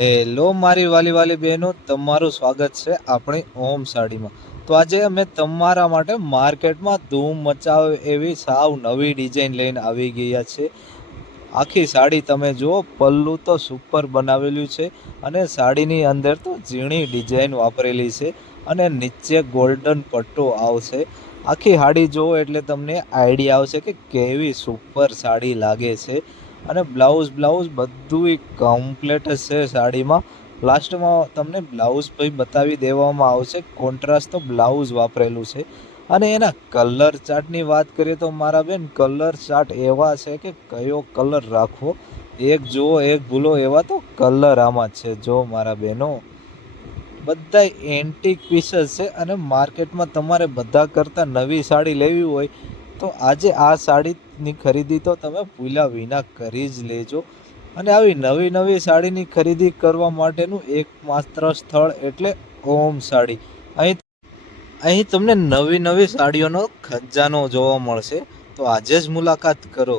Hello મારી વાલી વાલી બહેનો, તમારું સ્વાગત છે આપણી ઓમ સાડીમાં. તો આજે અમે તમારા માટે માર્કેટમાં ધૂમ મચાવે એવી સાવ નવી ડિઝાઇન લઈને આવી ગયા છે. આખી સાડી તમે જુઓ, પલ્લુ તો સુપર બનાવેલું છે અને સાડીની અંદર તો ઝીણી ડિઝાઇન વાપરેલી છે અને નીચે ગોલ્ડન પટ્ટો આવશે. આખી સાડી જુઓ એટલે તમને આઈડિયા આવશે કે કેવી સુપર સાડી લાગે છે. અને બ્લાઉઝ બ્લાઉઝ બધું કમ્પ્લેટ જ છે સાડીમાં. લાસ્ટમાં તમને બ્લાઉઝ પછી બતાવી દેવામાં આવશે. કોન્ટ્રાસ્ટ તો બ્લાઉઝ વાપરેલું છે. અને એના કલર ચાર્ટની વાત કરીએ તો મારા બેન કલર ચાર્ટ એવા છે કે કયો કલર રાખવો? એક જુઓ, એક ભૂલો એવા તો કલર આમાં છે. જો મારા બહેનો બધા એન્ટિક પીસીસ છે અને માર્કેટમાં તમારે બધા કરતાં નવી સાડી લેવી હોય તો આજે આ સાડીની ખરીદી તો તમે ભૂલ્યા વિના કરી જ લેજો. અને આવી નવી નવી સાડીની ખરીદી કરવા માટેનું એકમાત્ર સ્થળ એટલે ઓમ સાડી. અહીં અહીં તમને નવી નવી સાડીઓનો ખજાનો જોવા મળશે. તો આજે જ મુલાકાત કરો.